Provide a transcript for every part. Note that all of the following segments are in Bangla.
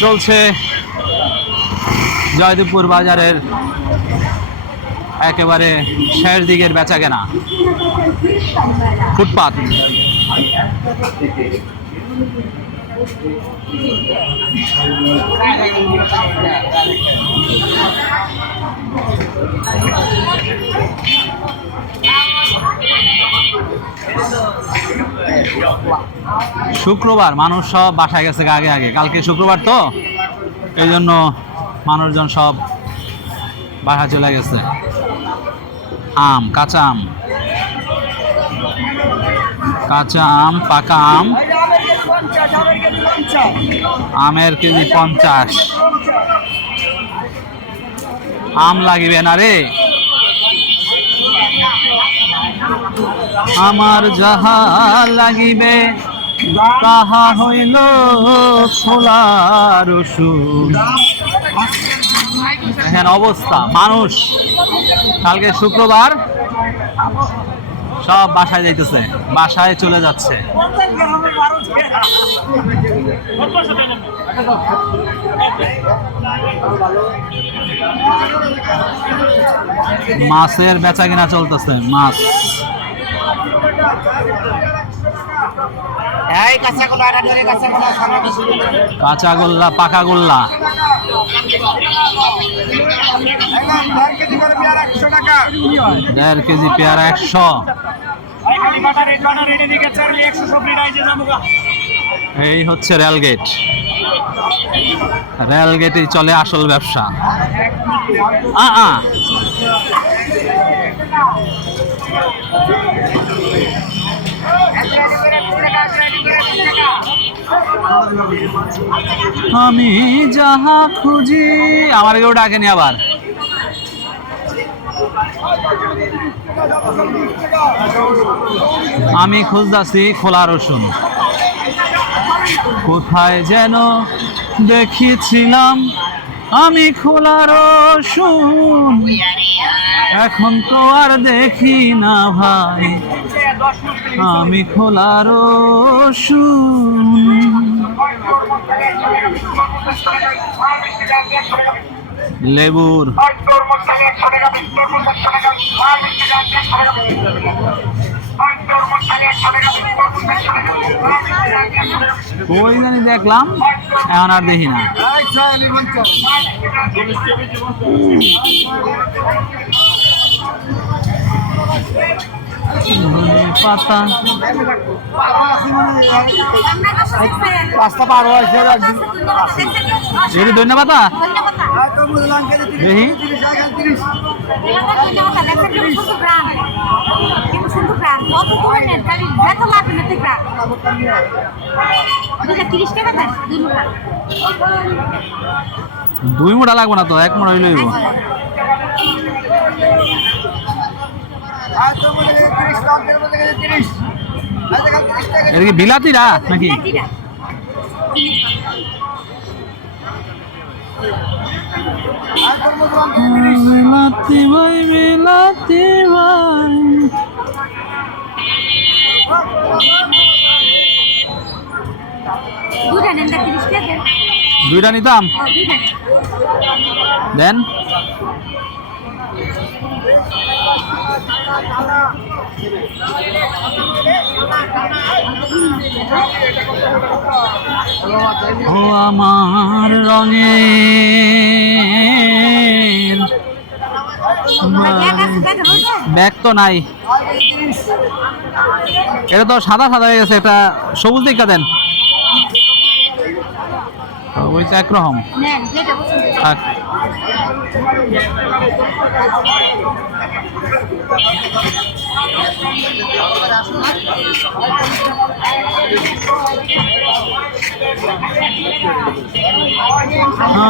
চলছে জয়দেবপুর বাজারের একেবারে শেষ দিকের বেচাকেনা। ফুটপাত শুক্রবার, মানুষ সব বাসায় গেছে আগে আগে, কালকে শুক্রবার তো এই জন্য মানুষজন সব বাসা চলে গেছে। আম, কাঁচা আম, কাঁচা আম, পাকা আম, আমের কেজি 50। আম লাগিবে না রে আমার, যাহা লাগিবে তাহা হইল ছোলা রসুন। দেখেন অবস্থা, মানুষ কালকে শুক্রবার সব বাসায় যাইতেছে, বাসায় চলে যাচ্ছে। মাছের বেচা কিনা চলতেছে, মাছ। কাঁচা গোল্লা, পাকা গোল্লা। 1.5 কেজি পেয়ারা 100। এই হচ্ছে রেলগেট, রেলগেটেই চলে আসল ব্যবসা। আমি যাহা খুঁজি, আমার কেউ ডাকেনি আবার। আমি খুঁজতাছি খোলা রসুন, কোথায় যেন দেখিয়েছিলাম আমি খোলা রসুন, এখন তো আর দেখি না ভাই আমি খোলা রসুন। লেবুর ওই জানি দেখলাম, এখন আর দেখি না। পাতা পাঁচটা পার হয়েছে, ধন্যবাদ। দেখি দুই মোটা লাগবে না তো, 1 মোটা হইলেই। এটা কি বিলাতিরা নাকি? বিলাতি ভাই, বিলাতি ভাই। দুইটা নিতাম, দেন। ও আমার রঙের ব্যাগ তো নাই, এটা তো সাদা সাদা হয়ে গেছে, এটা সবুজ দিকটা দেন। ওই তো একরকম।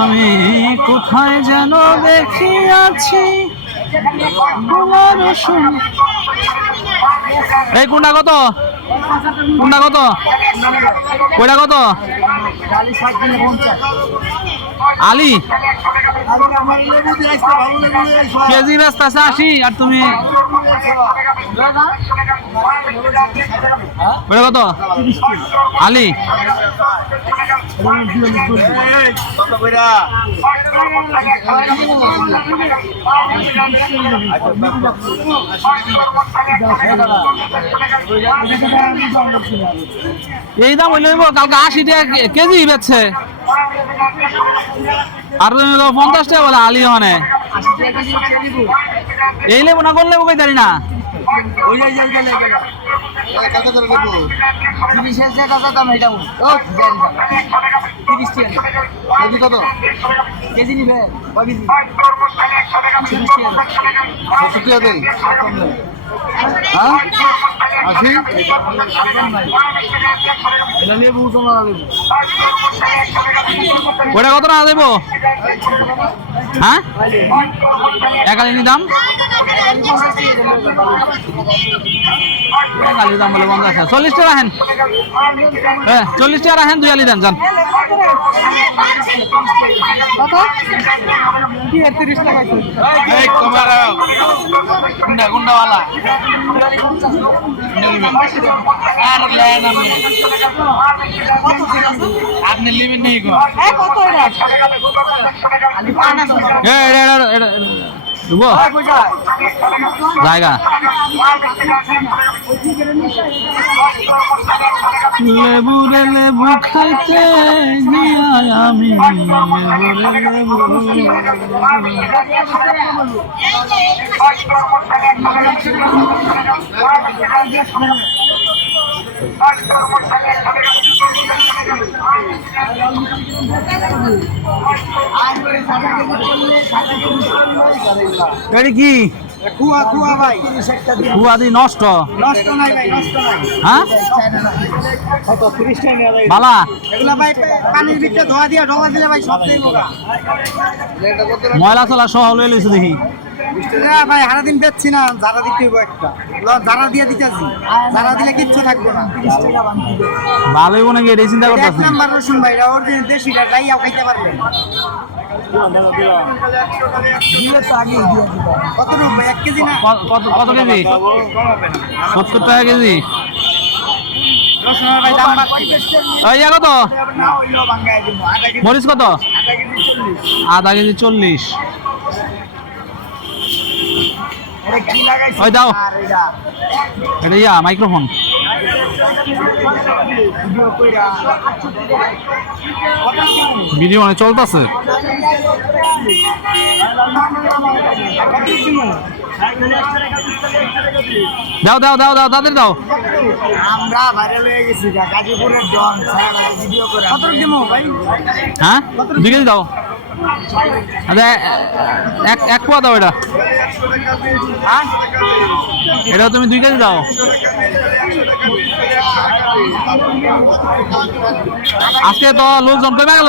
আমি কোথায় যেন দেখিয়াছি এই কোনটা কত, কোনটা কত, কয়টা কত? আলি কেজি ব্যস্ত আছে 80 আর তুমি ওটা কত আলি এই দাম হইলে কালকে 80 টাকা কেজি বেচছে আর তুমি তো 50 টাকা বলে আলি মানে এই লেবু না কোন লেবু কই জানি না ওই যাই যাই গেলে গেলে কত করে দেব 30 এর কত দাম এটা ও জানি না 30 টাকা কেজি কত কেজি নিবে কয় কেজি 30 টাকা 70 টাকা দেন হ্যাঁ 80 এটা লেবু তোমার লেবু ওটা কত টাকা দেবো হ্যাঁ একালিনি দাম একালি দাম বলে 50 40 টাকা রাখেন হ্যাঁ 40 টাকা রাখেন 2 আলি দেন যান কত কি 30 টাকা এই তোমার গুন্ডা গুন্ডাওয়ালা আর লেন আপনি লিমিট নেই গো কত এটা আলি পানা এটা জায়গা লেবু রে লেবু খাইতে গিয়া আমি লেবু রে লেবু এটা কি কুয়া কুয়া ভাই কুয়া দি নষ্ট নষ্ট নাই ভাই নষ্ট নাই হ্যাঁ কত 30 টাকা নিয়ে যায় বালা এগুলা ভাই পানির ভিতরে ধোয়া দিয়ে ঢোকা দিলে ভাই সব দেই বোকা ময়লা চলা সহ লয়ে লইছে দেখি না ভাই সারা দিন বেচছি না যারা দিতে হইব একটা যারা দিয়ে দিতেছি যারা দিলে কিচ্ছু থাকবে না ভালোই মনে কি এটাই চিন্তা এক করতেছি নাম্বার রসুন ভাই এটা অরিজিনাল দেশিটা রাইয়াও খাইতে পারবেন কত রূপ ভাই 1 কেজি না কত কত কেজি 70 টাকা কেজি রসুনের ভাই দাম বাড়ছে এই ইয়া কত না হইলো ভাঙ্গায় দিব আধা কেজি মরিচ কত আধা কেজি 40 এটা কি লাগাইছে ওই দাও আর এটা এটা ইয়া মাইক্রোফোন ভিডিও কইরা ভিডিও মানে চলতেছে দাও দাও দাও দাও তাদের দাও আমরা ভাইরাল হয়ে গেছি গাজীপুরের ডন সারা ভিডিও করে কত দিমু ভাই হ্যাঁ 2 কেজি দাও আচ্ছা এক পোয়া দাও এটা হ্যাঁ এটা তুমি 2 কেজি দাও আজকে তো লোকজন কমে গেল